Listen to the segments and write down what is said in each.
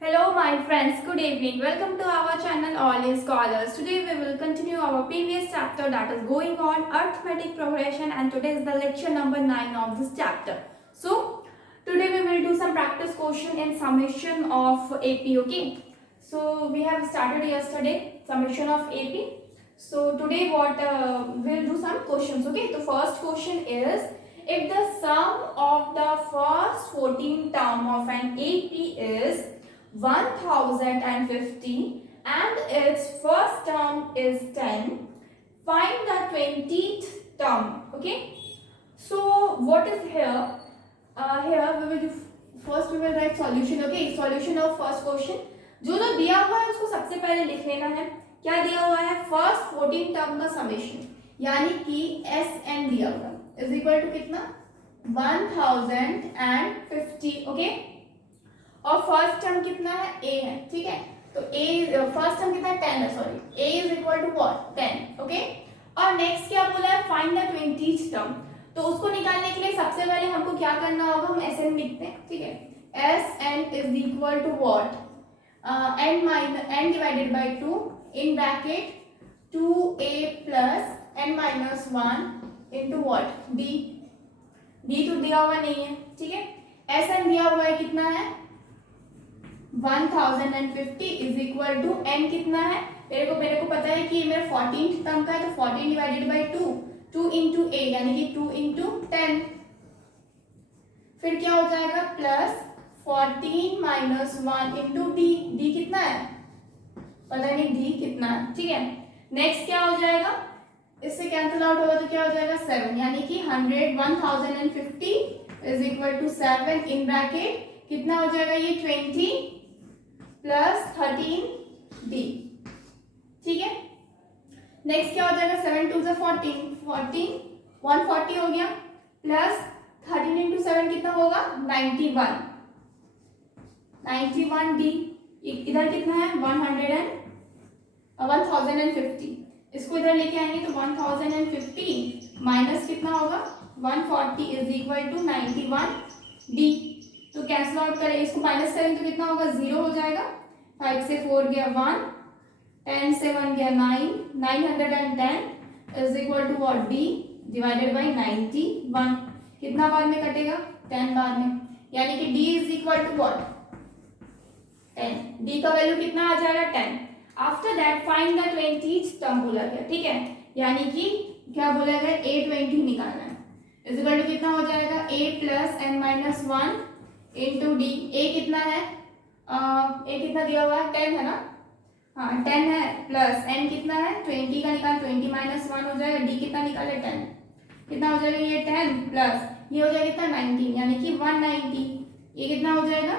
Hello my friends, good evening. Welcome to our channel All is Scholars. Today we will continue our previous chapter that is going on arithmetic progression, and today is the lecture number 9 of this chapter. So today we will do some practice question in summation of AP, okay? So we have started yesterday summation of AP. So today we'll do some questions, okay? The first question is, if the sum of the first 14 term of an AP is 1050 and its first term is 10, find the 20th term. Okay, so what is here? Here we will do, first we will write solution. Okay, solution of first question. जो दिया हुआ है उसको सबसे पहले लिख लेना है. क्या दिया हुआ है? फर्स्ट 14 टर्म का समेशन, यानी कि SN दिया हुआ इज इक्वल टू कितना? 1050. ओके, और फर्स्ट टर्म कितना है? A है. ठीक है, तो A फर्स्ट टर्म कितना है? 10 है. Sorry, A is equal to what? 10. Okay, और नेक्स्ट क्या बोला है? Find the 20th term. तो उसको निकालने के लिए सबसे पहले हमको क्या करना होगा? हम SN लिखते हैं. ठीक है, SN is equal to what? n divided by 2 in bracket 2A plus n minus 1 into what? D. D तो दिया हुआ नहीं है. ठीक है, SN दिया हुआ है कितना है? 1050 इज इक्वल टू n कितना है? मेरे को पता है कि मेरा 14th टर्म का है, तो 14 डिवाइडेड बाय 2 2 इंटू A यानी कि 2 इंटू 10. फिर क्या हो जाएगा? Plus 14 minus 1 into D. D कितना है? पता नहीं D कितना है. ठीक है, नेक्स्ट क्या हो जाएगा? इससे कैंसिल आउट होगा तो क्या हो जाएगा? 7, यानी कि 1050 is equal to 7 in bracket कितना हो जाएगा? ये 20 प्लस 13D. ठीक है, नेक्स्ट क्या हो जाएगा? 7 2 14 14 140 हो गया, प्लस 13 इंटू 7 कितना होगा? 91D. इधर कितना है? 1050. इसको इधर लेके आएंगे तो 1050 माइनस कितना होगा? 140 इज इक्वल टू 91D. तो कैंसिल आउट करें, इसको माइनस करें तो कितना होगा? 0 हो जाएगा. 5 से 4 गया 1, 10 से 1 गया 9, 910 is equal to what? D divided by 91. कितना बार में कटेगा? 10 बार में, यानी कि D is equal to what? 10. D का वैल्यू कितना आ जाएगा? 10. After that find the 20th term बोला गया. ठीक है, यानी कि क्या बोला गया? A20 निकालना है. इज इक्वल टू कितना हो जाएगा? A plus n minus 1 into D. A कितना है? A कितना दिया हुआ है? 10 है ना? हाँ 10 है, प्लस n कितना है? 20 का निकाल, 20 माइनस 1 हो जाएगा. D कितना निकाले? 10. कितना हो जाएगा? ये 10 प्लस ये हो जाएगा कितना? 19, यानी कि 190. ये कितना हो जाएगा?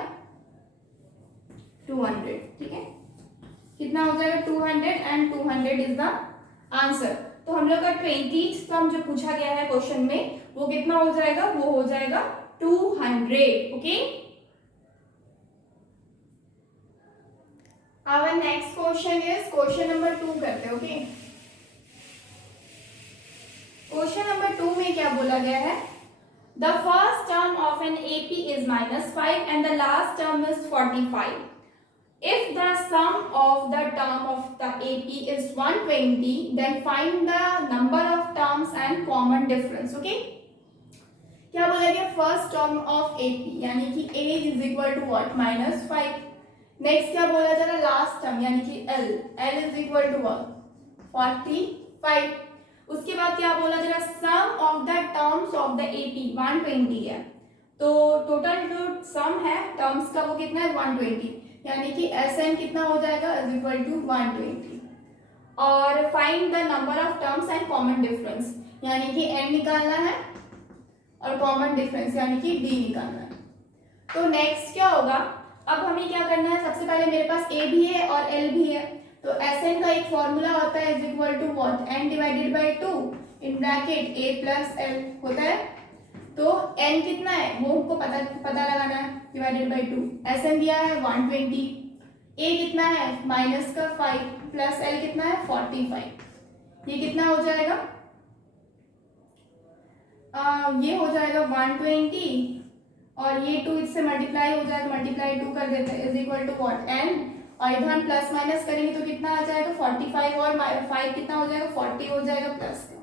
200. ठीक है, कितना हो जाएगा? 200 एंड 200 इज द आंसर. तो हम लोग का 20th टर्म जो पूछा गया है क्वेश्चन में वो कितना हो जाएगा? वो हो जाएगा 200. Okay, our next question is question number 2 करते हैं. ओके, क्वेश्चन नंबर 2 में क्या बोला गया है? The first term of an AP is -5 and the last term is 45. If the sum of the term of the AP is 120, then find the number of terms and common difference. Okay, क्या बोला गया? First term of AP यानी कि A is equal to what? -5. Next क्या बोला जा रहा? Last term यानी कि L is equal to what? 45. उसके बाद क्या बोला जा रहा? Sum of the terms of the AP 120 है, तो टोटल जो सम है टर्म्स का वो कितना है? 120, यानी कि SN कितना हो जाएगा? Is equal to 120. और find the number of terms and common difference, यानी कि n निकालना है और कॉमन डिफरेंस यानी कि D निकालना है. तो नेक्स्ट क्या होगा? अब हमें क्या करना है? सबसे पहले मेरे पास A भी है और L भी है, तो SN का एक फॉर्मूला होता है is equal to what? n divided by 2 in bracket A plus L होता है. तो n कितना है वो हमको पता लगाना है, डिवाइडेड बाय 2. SN दिया है 120, A कितना है? माइनस का 5 प्लस L कितना है? 45. ये कितना हो जाएगा? ये हो जाएगा 120 और ये 2 इससे मल्टीप्लाई हो जाएगा, मल्टीप्लाई 2 कर देते हैं, is equal to what n, और इधर हम प्लस माइनस करेंगे तो कितना आ जाएगा 45, और 5 कितना हो जाएगा 40 हो जाएगा प्लस का,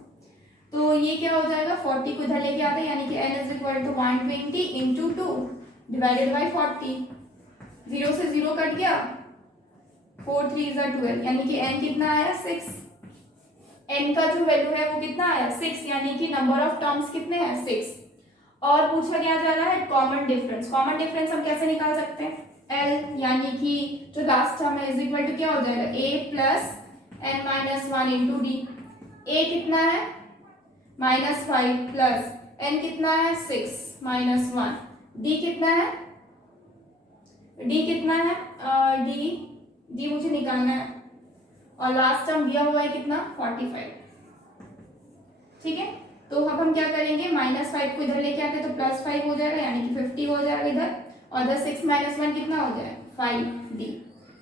तो ये क्या हो जाएगा 40 को इधर लेके आते हैं, यानी कि n is equal to 120 into 2 divided by 40, 0 से 0 कट गया, 4 3 इज 12, यानी कि n कितना आया 6, n का जो वैल्यू है वो कितना आया 6, यानी कि नंबर ऑफ टर्म्स कितने हैं 6। और पूछा क्या जा रहा है कॉमन डिफरेंस, कॉमन डिफरेंस हम कैसे निकाल सकते हैं l, यानी कि जो लास्ट टर्म है इज इक्वल टू क्या हो जाएगा a plus n minus 1 into D, a कितना है -5 प्लस n कितना है 6 माइनस 1, d कितना है, d कितना है d मुझे निकालना है, और लास्ट टर्म दिया हुआ है कितना 45, ठीक है। तो अब हम क्या करेंगे -5 को इधर लेके आते हैं तो +5 हो जाएगा, यानी कि 50 हो जाएगा इधर, और इधर 6 माइनस 1 कितना हो जाएगा 5d,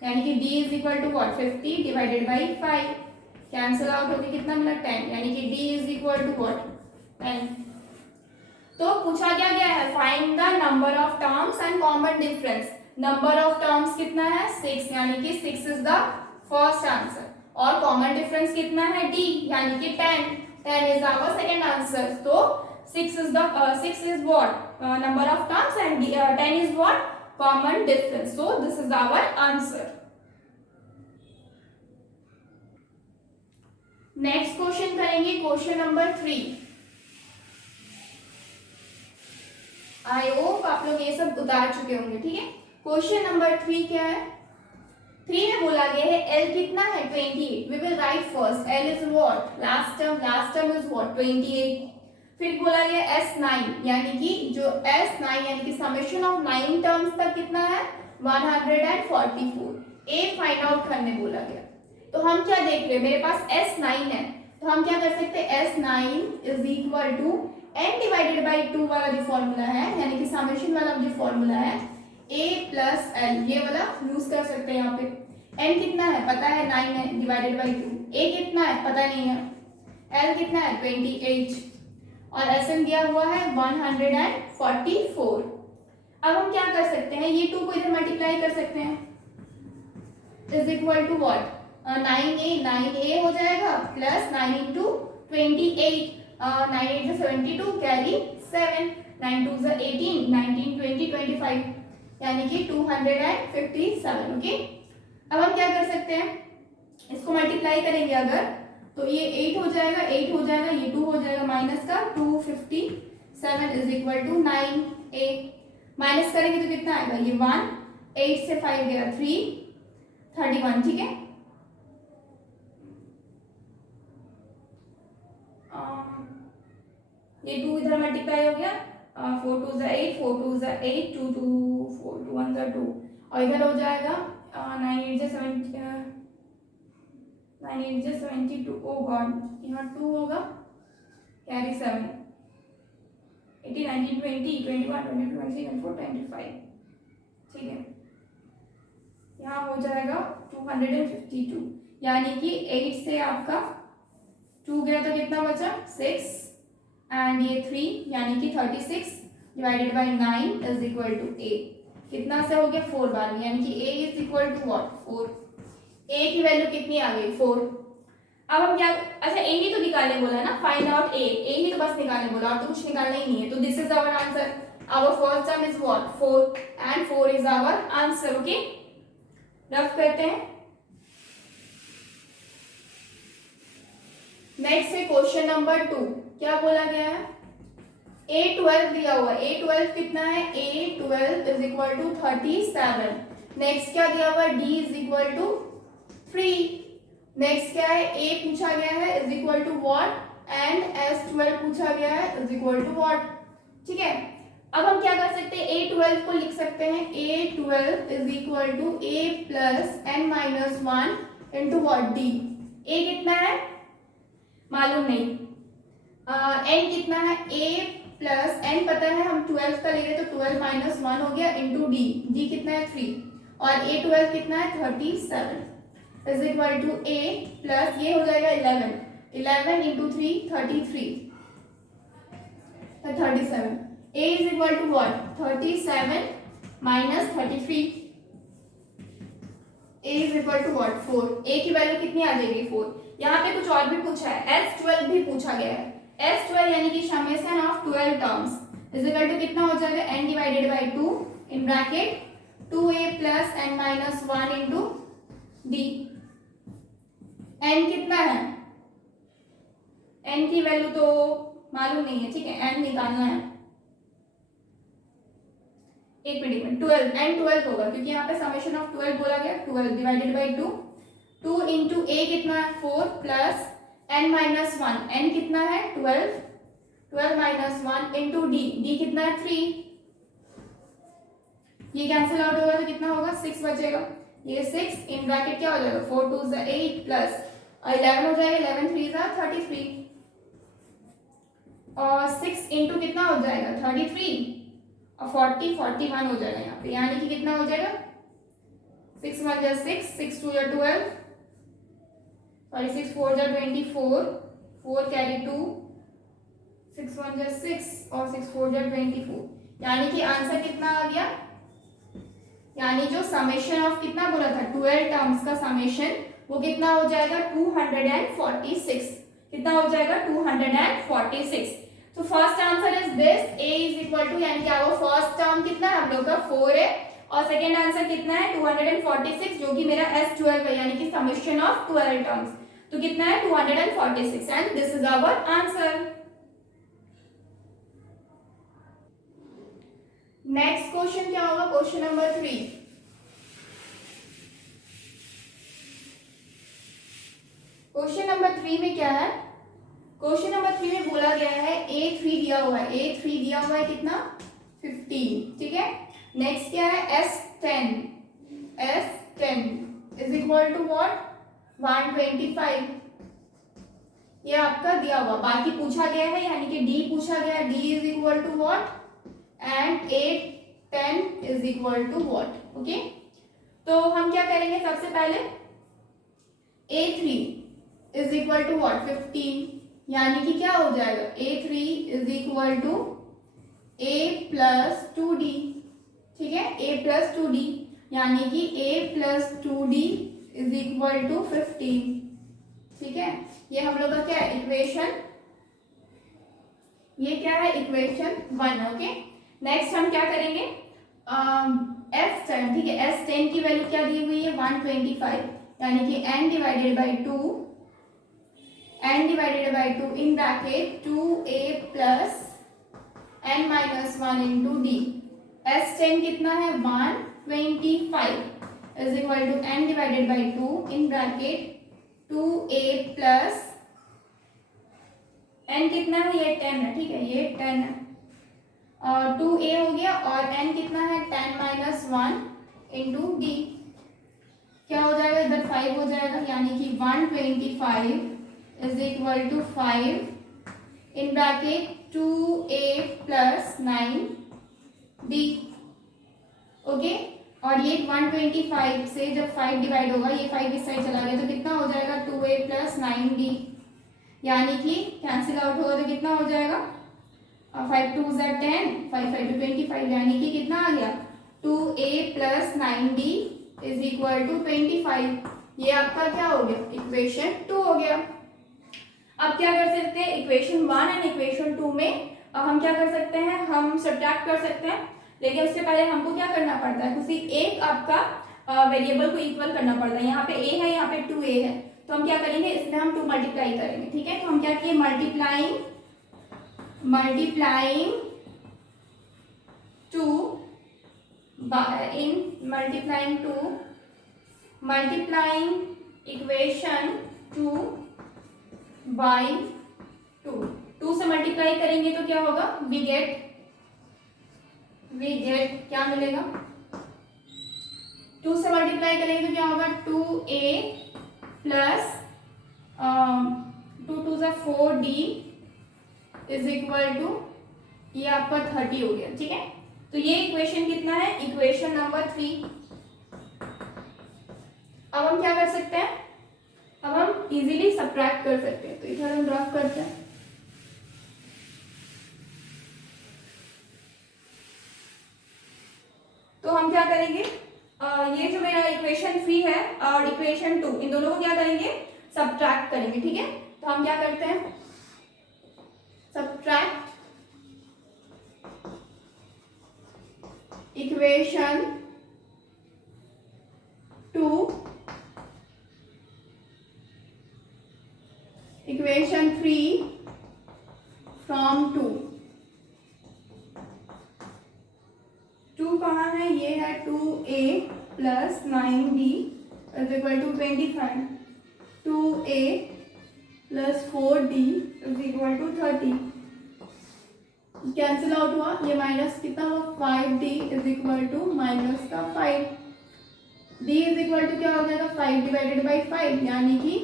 यानी कि d is equal to what 50 divided by 5, cancel out होके कितना मिला 10, यानी कि d is equal to what 10। तो पूछा क्या गया है find the number of terms and common difference, number of terms कितना है 6, यानी कि 6 इज द फर्स्ट आंसर, और कॉमन डिफरेंस कितना है d, यानी कि 10 is our second answer. So 6 is what number of terms, and 10 is what common difference. So this is our answer. Next question करेंगे question number 3. I hope आप लोग ये सब उतार चुके होंगे, ठीक है। क्वेश्चन नंबर 3 क्या है, 3 में बोला गया है L कितना है 28, we will write first L is what last term is what 28, फिर बोला गया S9, यानी कि जो S9 यानी कि समेशन ऑफ 9 टर्म्स तक कितना है 144, A फाइंड आउट करने बोला गया। तो हम क्या देख रहे हैं मेरे पास S9 है, तो हम क्या कर सकते हैं S9 is equal to n divided by 2 वाला जो फॉर्मूला है, यानी कि समेशन वाला जो फॉर्मूला है a प्लस एल, ये वाला यूज कर सकते हैं। यहाँ पे n कितना है पता है 9 है डिवाइडेड बाई 2, a कितना है पता नहीं है, l कितना है 28, और Sn दिया हुआ है 144। अब हम क्या कर सकते हैं, ये 2 को इधर मल्टीप्लाई कर सकते हैं, is equal to what 9a हो जाएगा प्लस 9 इंटू 28, 9 8 72 कैरी 7, 9 2 18, 19 20 25, यानी कि 257। ओके, अब हम क्या कर सकते हैं, इसको मल्टीप्लाई करेंगे अगर तो ये 8 हो जाएगा, 8 हो जाएगा, ये 2 हो जाएगा माइनस का 257 is equal to 9a, minus करेंगे तो कितना आएगा ये 1, 8 से 5 गया 3, 31, ठीक है। ये 2 इधर मल्टीप्लाई हो गया, 4 2 8, 4 2 8, 2 2 4 2 1 2, और इधर हो जाएगा 9 8 72, ओ गॉड यहाँ 2 होगा कैरी 7, 18 19 20 21 22 23 24 25, ठीक है। यहाँ हो जाएगा 252, यानी कि 8 से आपका 2 गया तो कितना बचा 6, एंड ये 3 यानी कि 36 divided by 9 is equal to a, कितना से हो गया 4 बार में, यानी कि a is equal to what 4, a की वैल्यू कितनी आ गई 4। अब हम क्या, अच्छा a ही तो निकालने बोला ना, फाइंड आउट a ही तो बस निकालने बोला, और तो कुछ निकालना ही नहीं है, तो this is our answer, our first term is what 4 and 4 is our answer. Okay, rough करते हैं। नेक्स्ट है क्वेश्चन नंबर 2, क्या बोला गया है A12 दिया हुआ है, A12 कितना है A12 is equal to 37, next क्या दिया हुआ है D is equal to 3, next क्या है A पूछा गया है is equal to what, and S12 पूछा गया है इज इक्वल टू व्हाट, ठीक है। अब हम क्या कर सकते हैं A12 को लिख सकते हैं A12 is equal to A plus n minus 1 into what D, A कितना है मालूम नहीं, n कितना है a प्लस n पता है, हम 12 का ले रहे तो 12 माइनस 1 हो गया इंटू d, d कितना है 3, और A12 कितना है 37 is equal to a plus ये हो जाएगा 11 into 3 33 37, a is equal to what 37 minus 33, a is equal to what 4, a की वैल्यू कितनी आ जाएगी 4। यहाँ पे कुछ और भी पूछा है, S12 भी पूछा गया है। S12 यानी कि summation of 12 terms is equal to कितना हो जाएगा n divided by 2 in bracket 2a plus n minus 1 into d। n कितना है, n की वैल्यू तो मालूम नहीं है, ठीक है, n निकालना है। एक मिनट में 12 n 12 होगा क्योंकि यहाँ पे समेशन ऑफ 12 बोला गया, 12 डिवाइडेड बाय 2, 2 इंटू a कितना है 4 प्लस n माइनस 1, n कितना है 12, 12 माइनस 1 इंटू d, d कितना है 3, ये कैंसिल आउट होगा तो कितना होगा 6 बचेगा, ये 6 इन ब्रैकेट क्या हो जाएगा 4 2 is 8 प्लस 11 हो जाएगा, 11 3 is 33 और 6 इंटू कितना हो जाएगा 33 और 40 41 हो जाएगा यहाँ पे, यानी कि कितना हो जाएगा 6 1 जा 6 6 2 जा 12 सॉरी 6 4 जा 24 4 कैरी 2 6 1 जा 6 और 6 4 जा 24, यानी कि आंसर कितना आ गया, यानी जो समेशन ऑफ कितना बोला था 12 टर्म्स का समेशन वो कितना हो जाएगा 246, कितना हो जाएगा 246। तो first answer is this, a is equal to, यानी क्या वो फर्स्ट टर्म कितना है हम लोग का 4 है और सेकेंड आंसर कितना है 246 जो कि मेरा S12 है, यानी कि समेशन ऑफ 12 टर्म्स, तो कितना है 246 and this is our answer. Next question क्या होगा, क्वेश्चन नंबर 3। क्वेश्चन नंबर 3 में क्या है, क्वेश्चन नंबर 3 में बोला गया है a3 दिया हुआ है, a3 दिया हुआ है कितना 15, ठीक है। नेक्स्ट क्या है S10, S10 is equal to what 125, ये आपका दिया हुआ, बाकी पूछा गया है यानी कि d पूछा गया है, d is equal to what and 8 10 is equal to what, okay. तो हम क्या करेंगे, सबसे पहले a3 is equal to what 15, यानी कि क्या हो जाएगा a3 is equal to a plus 2d, ठीक है, a प्लस 2d, यानी कि a plus 2d is equal to 15, ठीक है। ये हम लोग का क्या है इक्वेशन, ये क्या है इक्वेशन 1, ओके। नेक्स्ट हम क्या करेंगे S10, ठीक है, S10 की वैल्यू क्या दी हुई है 125, यानी कि n divided by 2, n divided by 2 in bracket 2a plus n minus 1 into d। S10 कितना है 125 is equal to n divided by 2 in bracket 2a plus n कितना है, ये 10 है, ठीक है, ये 10 है और 2a हो गया और n कितना है 10 माइनस 1 इंटू d, क्या हो जाएगा इधर 5 हो जाएगा, यानी कि 125 is equal to 5 in bracket 2a plus 9d, okay. और ये 125 से जब 5 डिवाइड होगा, ये 5 इस साइड चला गया तो कितना हो जाएगा 2a प्लस 9d, यानी कि कैंसिल आउट होगा तो कितना हो जाएगा 5 2 is 10 5 5 to 25, यानी कि कितना आ गया 2a plus 9d is equal to 25, ये आपका क्या हो गया इक्वेशन 2 हो गया। अब क्या कर सकते हैं इक्वेशन 1 एंड इक्वेशन 2 में अब हम क्या कर सकते हैं, हम सब्ट्रैक्ट कर सकते हैं, लेकिन उससे पहले हमको क्या करना पड़ता है, किसी एक आपका वेरिएबल को इक्वल करना पड़ता है। यहाँ पे a है, यहाँ पे 2a है, तो हम क्या करेंगे इसमें हम 2 मल्टीप्लाई करेंगे, ठीक है। तो हम क्या किए मल्टीप्लाइंग 2 multiplying equation 2 by 2, 2 से मल्टीप्लाई करेंगे तो क्या होगा we get क्या मिलेगा, 2 से मल्टीप्लाई करेंगे तो क्या होगा 2a plus 2 2 4d is equal to, ये आपका 30 हो गया, ठीक है। तो ये इक्वेशन कितना है इक्वेशन नंबर 3। अब हम क्या कर सकते हैं, अब हम इजीली सब्ट्रैक्ट कर सकते हैं, तो इधर हम ड्रॉ करते हैं। तो हम क्या करेंगे, ये जो मेरा इक्वेशन 3 है और इक्वेशन 2, इन दोनों को क्या करेंगे, सब्ट्रैक्ट करेंगे। ठीक है, तो हम क्या करते हैं, सब्ट्रैक्ट इक्वेशन 2 इक्वेशन 3 फ्रॉम 2 कहाँ है, ये है 2a plus 9b is equal to 25, 2a plus 4d is equal to 30, cancel out हुआ, ये माइनस कितना हुआ 5d is equal to minus का 5, d इज इक्वल टू क्या हो जाएगा 5 डिवाइडेड बाई 5 यानी कि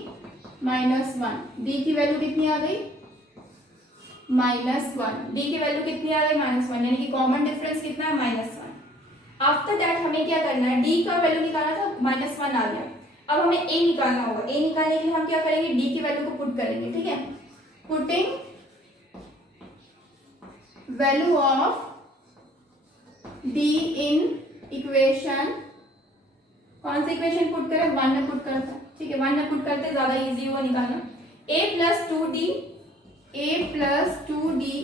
-1, d की वैल्यू कितनी आ गई -1, d की वैल्यू कितनी आ गई -1 यानी कि कॉमन डिफरेंस कितना है -1। आफ्टर दैट हमें क्या करना है, d का वैल्यू निकालना था -1 आ गया, अब हमें a निकालना होगा, a निकालने के लिए हम क्या करेंगे, d की वैल्यू को पुट करेंगे। ठीक है, putting value of d in equation, कौन सी इक्वेशन पुट करें, 1 में पुट करते हैं। ठीक है, 1 में पुट करते ज्यादा इजी होगा निकालना, a plus 2d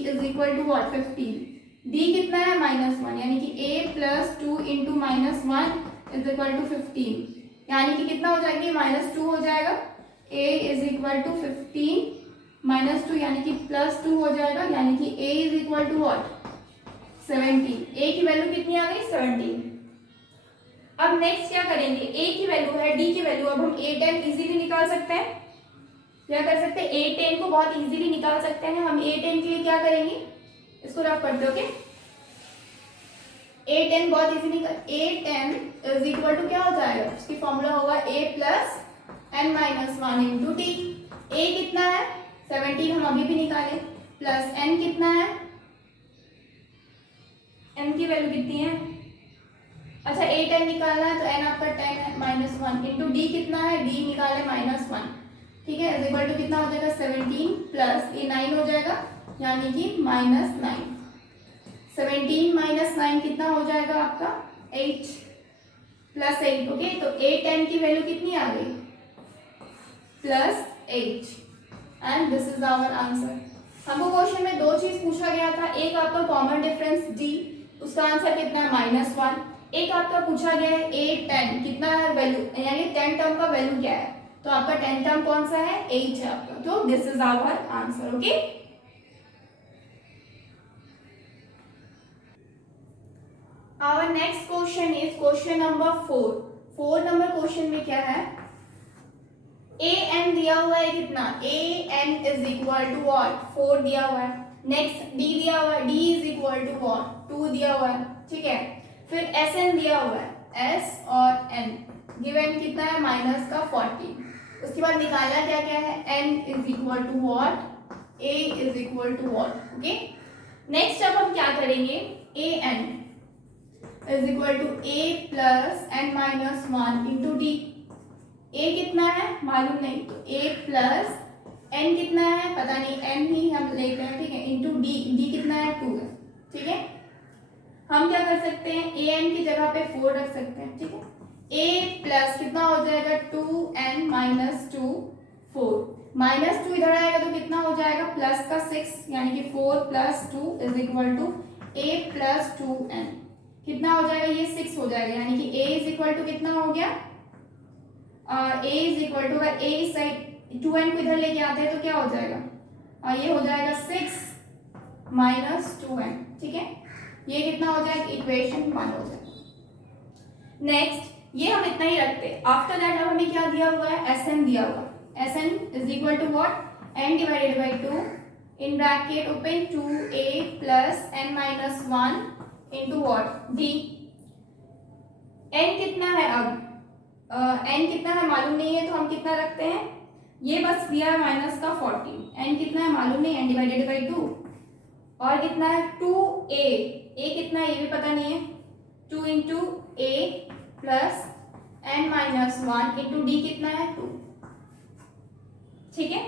is equal to what 15, d कितना है -1 यानी कि a plus 2 into -1 is equal to 15 यानी कि कितना हो जाएगी -2 हो जाएगा, a इज इक्वल टू 15 -2 यानी कि +2 हो जाएगा यानी कि a is equal to what 17, a की वैल्यू कितनी आ गई 17। अब नेक्स्ट क्या करेंगे, a की वैल्यू है, d की वैल्यू, अब हम a10 इजीली निकाल सकते हैं, क्या कर सकते हैं, a10 को बहुत इजीली निकाल सकते हैं। हम a10 के लिए क्या करेंगे, इसको रफ करते, ओके, a10 बहुत easily, a10 is equal to क्या हो जाएगा, उसकी फॉर्मूला होगा a plus n-1 into T, a कितना है 17 हम अभी भी निकाले, प्लस n कितना है, n की वैल्यू कितनी है, अच्छा a10 निकालना है तो n आपका 10 है -1 इंटू d कितना है, d निकाले -1, ठीक है, इज इक्वल टू कितना हो जाएगा 17 प्लस ये 9 हो जाएगा यानी कि -9, 17 -9 कितना हो जाएगा आपका 8 प्लस 8, ओके, तो a10 की वैल्यू कितनी आ गई +8 and this is our answer. हमको क्वेश्चन में दो चीज पूछा गया था, एक आपका कॉमन डिफरेंस d, उसका आंसर कितना है -1, एक आपका पूछा गया है a10 कितना है वैल्यू, यानी 10 टर्म का वैल्यू क्या है, तो आपका 10 टर्म कौन सा है 8 है आपका, तो this is our answer, okay. Our next question is question number 4 number question में क्या है, ए एन दिया हुआ है कितना, a n is equal to what 4 दिया हुआ है, नेक्स्ट डी दिया हुआ है, d is equal to what 2 दिया हुआ है, ठीक है, फिर एस एन दिया हुआ है, एस और एन गिवन कितना है -40, उसके बाद निकालना क्या क्या है, n is equal to what, a is equal to what, okay. Next अब हम क्या करेंगे, a n is equal to a plus n-1 into d, a कितना है मालूम नहीं, तो ए प्लस एन कितना है पता नहीं, एन ही हम लेते हैं, ठीक है, इंटू डी, डी कितना है 2 है, ठीक है। हम क्या कर सकते हैं, ए एन की जगह पे 4 रख सकते हैं, ठीक है, ए प्लस कितना हो जाएगा 2n - 2 4, -2 इधर आएगा तो कितना हो जाएगा प्लस का 6 यानी कि 4 + 2 is equal to a plus 2n, कितना हो जाएगा ये 6 हो जाएगा यानी कि a इज इक्वल टू कितना हो गया, a इज इक्वल टू, अगर a इस साइड 2n को इधर लेके आते हैं तो क्या हो जाएगा, ये हो जाएगा 6 - 2n, ठीक है, ये कितना हो जाएगा इक्वेशन 1 हो जाएगा। नेक्स्ट ये हम इतना ही रखते हैं, आफ्टर दैट अब हमें क्या दिया हुआ है, एस एन दिया हुआ, S N is equal to what n divided by 2 in bracket open 2a plus n-1 into what d, n कितना है, अब n कितना है मालूम नहीं है तो हम कितना रखते हैं, ये बस दिया है -40, n कितना है मालूम नहीं, n डिवाइडेड बाई 2 और कितना है 2a, a कितना है ये भी पता नहीं है, 2 into a plus n-1 into D कितना है 2, ठीक है।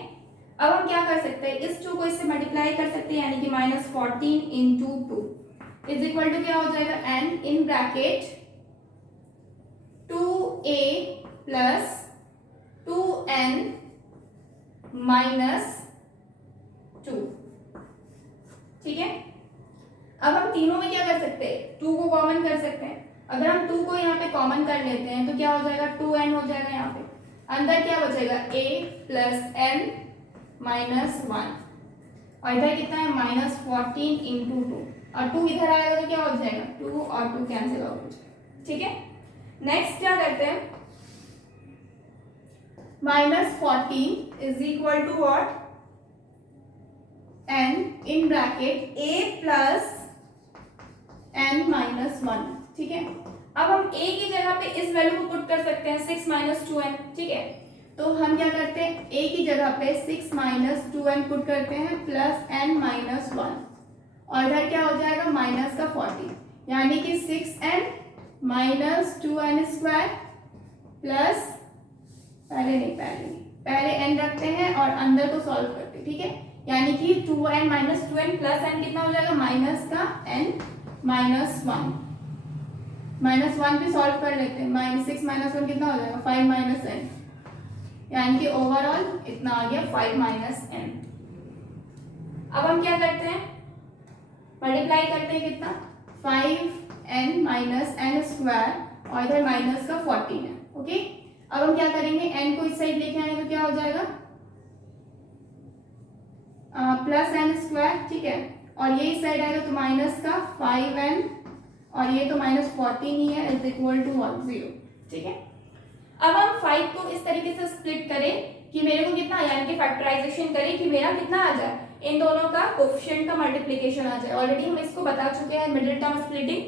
अब हम क्या कर सकते हैं, इस 2 को इससे मल्टीप्लाई कर सकते हैं यानी कि -14 इंटू 2, इज इक्वल टू क्या हो जाएगा, n in bracket 2a plus 2n minus 2। ठीक है, अब हम तीनों में क्या कर सकते हैं, 2 को कॉमन कर सकते हैं। अगर हम 2 को यहाँ पे कॉमन कर लेते हैं तो क्या हो जाएगा, 2n हो जाएगा। यहाँ पे अंदर क्या बचेगा, a प्लस n माइनस 1, और इधर कितना है माइनस 14 इंटू 2, और 2 इधर आएगा तो क्या हो जाएगा, 2 और 2 कैंसिल आउट हो जाएगा। ठीक है, नेक्स्ट क्या करते हैं, minus 14 is equal to what, n in bracket a plus n minus 1। ठीक है, अब हम a की जगह पे इस वैल्यू को पुट कर सकते हैं 6 माइनस 2n। ठीक है, तो हम क्या करते हैं, a की जगह पे 6 माइनस 2n पुट करते हैं प्लस n माइनस 1, और इधर क्या हो जाएगा माइनस का 40, यानी कि 6n minus 2n square plus, पहले n रखते हैं और अंदर को सॉल्व करते हैं। ठीक है, यानी कि 2n minus 2n plus n कितना हो जाएगा, माइनस का n माइनस 1, माइनस 1 पे सॉल्व कर लेते हैं, माइनस 6 माइनस 1 कितना हो जाएगा 5 माइनस n, यानी कि ओवरऑल इतना आ गया 5 माइनस n। अब हम क्या करते हैं, मल्टीप्लाई करते हैं, कितना 5n माइनस n स्क्वायर और इधर माइनस का 14 है। ओके, अब हम क्या करेंगे, n को इस साइड लेके आएंगे तो क्या हो जाएगा प्लस n स्क्वायर। ठीक है, और ये इस साइड आएगा तो माइनस का 5n, और ये तो माइनस 14 ही है, इज इक्वल टू 0। ठीक है, अब हम 5 को इस तरीके से स्प्लिट करें कि मेरे को कितना, यानी कि फैक्टराइजेशन करें कि मेरा कितना आ जाए, इन दोनों का कोएफिशिएंट का मल्टीप्लिकेशन आ जाए। ऑलरेडी हम इसको बता चुके हैं मिडिल टर्म स्प्लिटिंग।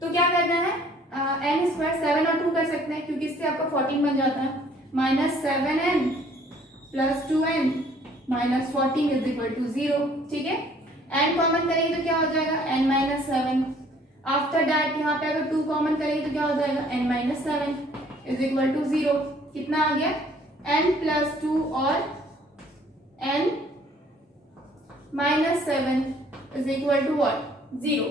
तो क्या करना है, n स्क्वायर 7 और 2 कर सकते हैं, क्योंकि इससे आपका 14 बन जाता है, minus 7n plus 2n minus 14 is equal to 0। ठीक है, n कॉमन करेंगे तो क्या हो जाएगा, n माइनस 7। आफ्टर दैट यहाँ पे अगर 2 कॉमन करेंगे तो क्या हो जाएगा, n minus 7 is equal to 0। कितना आ गया, n प्लस 2 और n minus 7 is equal to what, 0।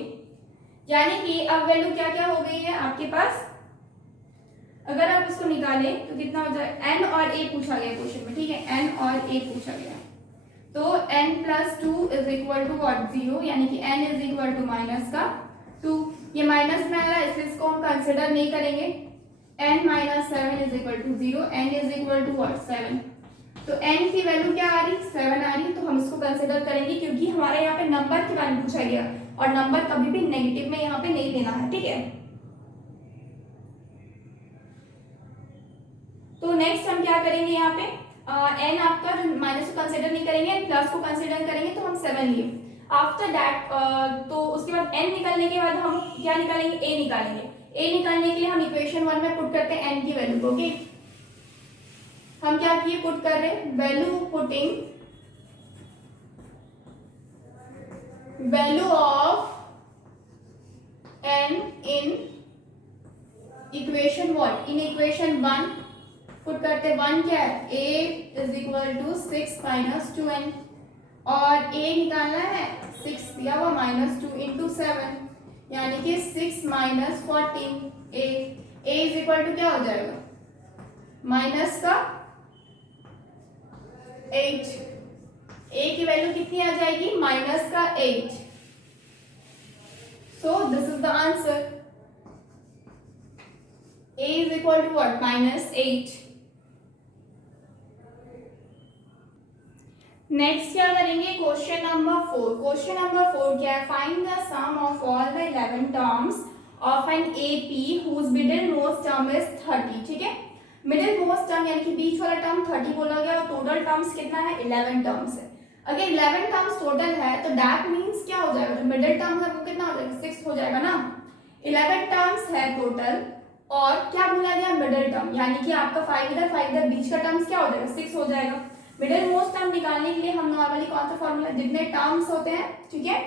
यानी कि अब वैल्यू क्या क्या हो गई है आपके पास, अगर आप इसको निकालें तो कितना हो जाए, n और a पूछा गया क्वेश्चन में। ठीक है, n और a पूछा गया, तो n plus 2 is equal to what, 0, यानी कि n is equal to minus का 2। ये माइनस में आ रहा है इसलिए इसको हम कंसिडर नहीं करेंगे। n minus 7 is equal to 0, n is equal to what, 7। तो n की वैल्यू क्या आ रही, 7 आ रही, तो हम इसको कंसिडर करेंगे, क्योंकि हमारा यहाँ पे नंबर के बारे में पूछा गया और नंबर कभी भी नेगेटिव में यहाँ पे नहीं लेना है। ठीक है, तो नेक्स्ट हम क्या करेंगे, यहाँ पे n आपका जो माइनस को कंसिडर नहीं करेंगे, प्लस को कंसिडर करेंगे, तो हम 7 लिए। आफ्टर दैट तो उसके बाद n निकालने के बाद हम क्या निकालेंगे, a निकालेंगे। a निकालने के लिए हम इक्वेशन 1 में पुट करते हैं n की वैल्यू को। ओके, हम क्या किए, पुट कर रहे, value putting value of n in equation what, in equation 1 put करते, 1 क्या है, a is equal to 6 minus 2n, और a निकालना है 6 दिया हुआ माइनस 2 इंटू 7, यानी कि 6 minus 14, a is equal to क्या हो जाएगा, माइनस का 8। a की वैल्यू कितनी आ जाएगी, माइनस का 8। So this is the answer, a is equal to what, minus 8। Next क्या करेंगे, क्वेश्चन नंबर 4। क्वेश्चन नंबर 4 क्या है, find the sum of all the 11 terms of an AP whose middle most term is 30। ठीक है, middle most term यानी कि बीच वाला term 30 बोला गया, और टोटल टर्म्स कितना है, 11 टर्म्स है। अगर 11 टर्म्स टोटल है तो दैट मींस क्या हो जाएगा, जो मिडिल टर्म है वो कितना हो जाएगा, 6 हो जाएगा ना। 11 टर्म्स है टोटल, और क्या बोला गया, मिडिल टर्म, यानी कि आपका 5 इधर 5 इधर, बीच का टर्म्स क्या हो जाएगा, 6 हो जाएगा। मिडिल मोस्ट टर्म निकालने के लिए हम नॉर्मली कौन सा फॉर्मूला, जितने टर्म्स होते हैं, ठीक है,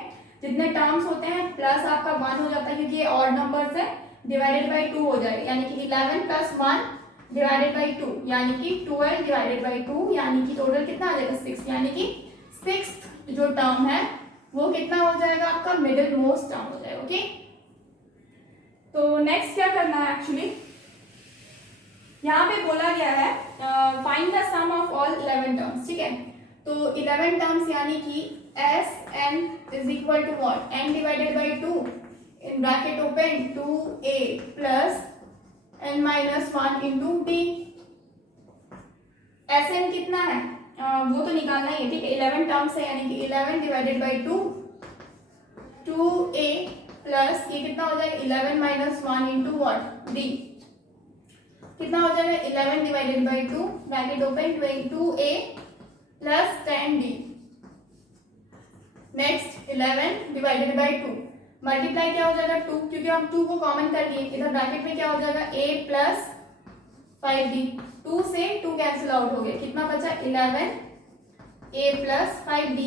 जितने टर्म्स होते हैं प्लस आपका 1 हो जाता है, क्योंकि ये ऑड नंबर्स है, डिवाइडेड बाय 2 हो जाएगा, यानी कि 11 प्लस 1 डिवाइडेड बाय 2, यानी कि 12 डिवाइडेड बाय 2, यानी कि टोटल कितना आ जाएगा, 6, यानी कि 6th जो टर्म है वो कितना हो जाएगा आपका मिडिल मोस्ट टर्म हो जाएगा। ओके, तो नेक्स्ट क्या करना है एक्चुअली, यहाँ पे बोला गया है find the sum of all 11 terms. ठीक है, तो 11 टर्म्स यानी कि S N is equal to what, N divided by 2 in bracket open 2a plus N minus 1 into D. S N कितना है वो तो निकालना ही है। ठीक है, 11 टर्म्स है यानी कि 11 डिवाइडेड बाई 2 2a प्लस ये कितना हो जाएगा 11 माइनस 1 इंटू व्हाट डी, कितना हो जाएगा 11 divided by 2 bracket open 2a plus 10d। Next 11 divided by 2 multiply क्या हो जाएगा 2, क्योंकि हम 2 को कॉमन कर लिए, इधर ब्रैकेट में क्या हो जाएगा a प्लस 5d। 2 से 2 कैंसिल आउट हो गया, कितना बचा 11 a प्लस 5d।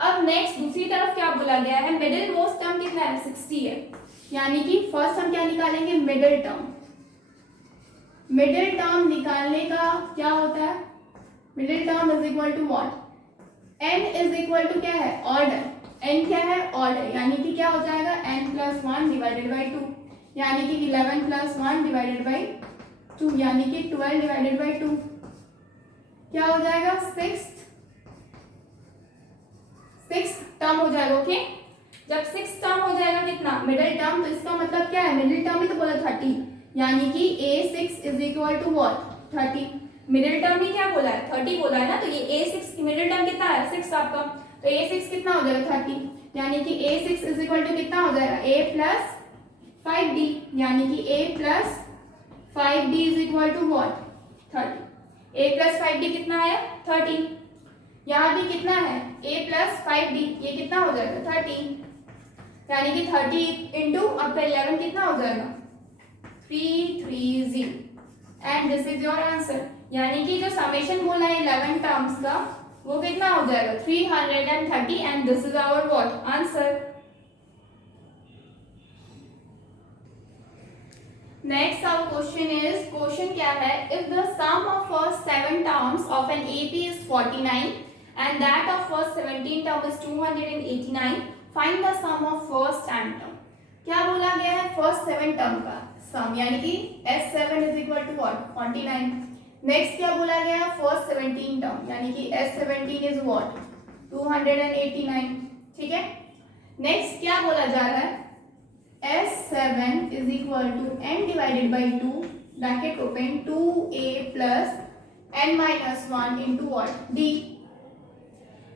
अब नेक्स्ट दूसरी तरफ क्या बोला गया है, मिडिल मोस्ट टर्म कितना है 60 है, यानी कि फर्स्ट हम क्या निकालेंगे मिडिल टर्म। मिडिल टर्म निकालने का क्या होता है, middle term is equal to what, n is equal to क्या है ऑर्डर, n क्या है ऑर्डर, यानी कि क्या हो जाएगा n प्लस 1 डिवाइडेड बाई 2, यानी कि 11 प्लस 1 डिवाइडेड बाई 2 यानी कि 12 डिवाइडेड बाई 2 क्या हो जाएगा सिक्स टर्म हो जाएगा। ओके, जब 6 टर्म हो जाएगा कितना मिडिल टर्म, तो इसका मतलब क्या है मिडिल टर्म ही तो बोला 30, यानी कि a6 is equal to what 30। Middle term ही क्या बोला है 30 बोला है ना, तो ये a6 मिडिल टर्म कितना है 6 आपका, तो a6 कितना हो जाएगा 30, यानी कि a6 इज इक्वल टू कितना हो जाएगा a प्लस 5d, यानी कि a plus 5d is equal to what 30। a plus 5d कितना है 30, यहाँ भी कितना है a प्लस 5d, ये कितना हो जाएगा 30, यानी कि 30 इंटू आपका 11 कितना हो जाएगा 330 and this is your answer. यानी कि जो समेशन बोला है 11 टर्म्स का वो कितना हो जाएगा 330 and this is our what answer. Next our question is, question क्या है, if the sum of first 7 terms of an AP is 49 and that of first 17 term is 289, find the sum of first and term। क्या बोला गया है first 7 term का सम, यानी कि S7 is equal to what 49। Next क्या बोला गया है फर्स्ट 17 टर्म, यानी कि S17 is what 289। ठीक है, नेक्स्ट क्या बोला जा रहा है S7 is equal to n divided by 2 bracket open 2a plus n minus 1 into what d।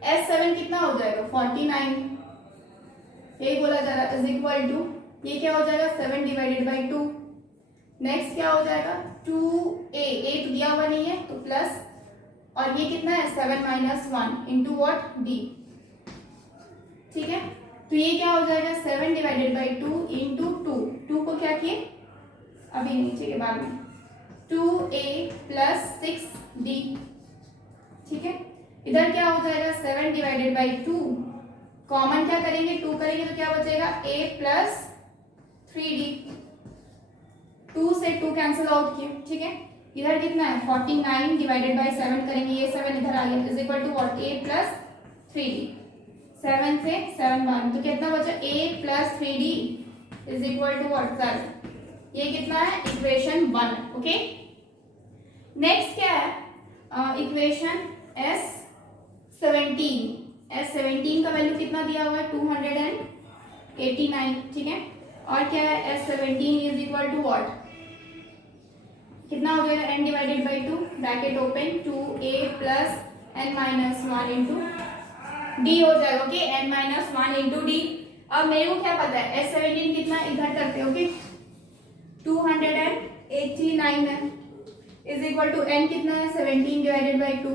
S7 कितना हो जाएगा 49, ये बोला जा रहा है इज इक्वल टू, ये क्या हो जाएगा 7 डिवाइडेड बाई 2। नेक्स्ट क्या हो जाएगा 2a, a तो दिया हुआ नहीं है तो प्लस, और ये कितना है 7 माइनस 1 इंटू वॉट d। ठीक है, तो ये क्या हो जाएगा 7 डिवाइडेड बाई 2 इंटू 2 को क्या किए अभी नहीं, ठीक है बाद में 2a प्लस 6d। ठीक है, इधर क्या हो जाएगा 7 डिवाइडेड बाई 2, कॉमन क्या करेंगे 2 करेंगे तो क्या बचेगा a प्लस 3d, 2 से 2 कैंसिल आउट किए। ठीक है, इधर कितना है 49 डिवाइडेड बाई 7 करेंगे, ये 7 इधर आ गया is equal to what a plus 3d, 7 से 7 बार तो कितना बचा a plus 3d is equal to what 7। ये कितना है इक्वेशन 1। ओके, नेक्स्ट क्या है इक्वेशन S17 का वैल्यू कितना दिया हुआ है 289। ठीक है, और क्या है S17 is equal to what, कितना हो जाएगा n divided by 2 bracket open 2a plus n minus 1 into d हो जाएगा। Okay, n minus 1 into D. अब मेरे को क्या पता है S17 कितना, इधर करते हैं। ओके, 289 है इज इक्वल टू n कितना है 17 डिवाइडेड बाई 2,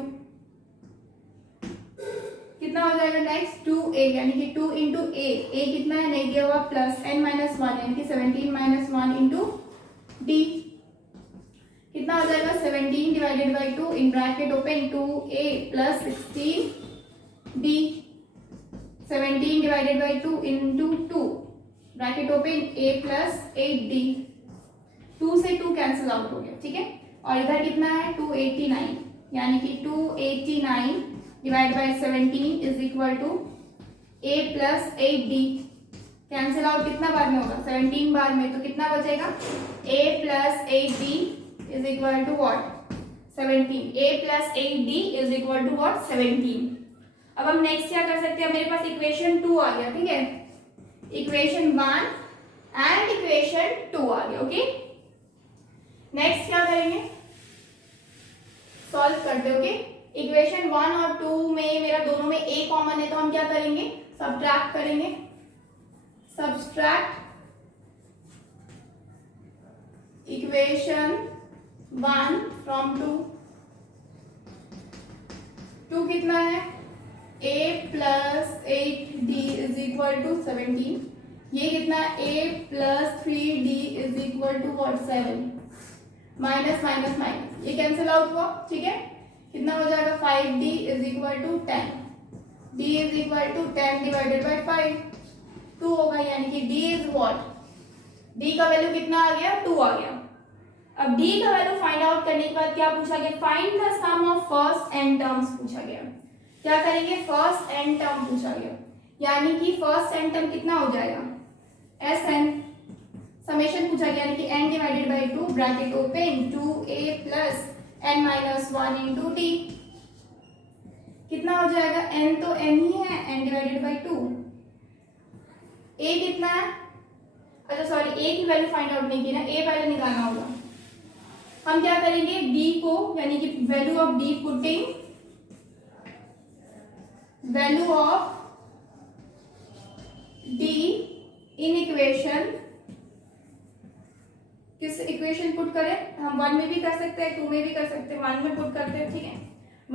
कितना हो जाएगा नेक्स्ट 2a, यानी कि 2 इंटू a कितना है नहीं दिया हुआ प्लस n माइनस 1 यानी कि 17 माइनस 1 इंटू d, कितना हो जाएगा 17 divided by 2 in bracket open 2a plus 16d, 17 divided by 2 into 2 bracket open a plus 8d, 2 से 2 कैंसिल आउट हो गया। ठीक है, और इधर कितना है 289, यानी कि 289 divide by 17 is equal to a plus 8d cancel out कितना बार में होगा 17 बार में, तो कितना बचेगा a plus 8d is equal to what 17। a plus 8d is equal to what 17। अब हम नेक्स्ट क्या कर सकते हैं, मेरे पास इक्वेशन 2 आ गया, ठीक है, इक्वेशन 1 एंड इक्वेशन 2 आ गया। ओके, नेक्स्ट क्या करेंगे, सॉल्व करते हो। ओके, इक्वेशन 1 और 2 में मेरा दोनों में a कॉमन है, तो हम क्या करेंगे, सब्ट्रैक्ट करेंगे। Subtract equation 1 from 2। 2 कितना है, a plus 8d is equal to 17। ये कितना, a plus 3d is equal to what 7। Minus minus minus ये कैंसिल आउट हुआ, ठीक है, कितना हो जाएगा 5d is equal to 10। d is equal to 10 divided by 5, 2 होगा, यानी कि d इज व्हाट, d का वैल्यू कितना आ गया 2 आ गया। अब d का वैल्यू फाइंड आउट करने के बाद क्या पूछा गया, find the sum of first N terms पूछा गया। क्या करेंगे, फर्स्ट एन टर्म पूछा गया, यानी कि फर्स्ट एन टर्म कितना हो जाएगा Sn, समेशन पूछा गया, यानी कि n divided by 2 bracket open 2a plus n minus 1 into d, कितना हो जाएगा, n तो n ही है, n डिवाइडेड बाय 2। a कितना है, अच्छा सॉरी a की वैल्यू फाइंड आउट नहीं की ना, a पहले निकालना होगा। हम क्या करेंगे, d को यानी कि value of d putting value of d in equation, किस इक्वेशन पुट करें, हम 1 में भी कर सकते हैं, 2 में भी कर सकते हैं, 1 में पुट करते हैं, ठीक है।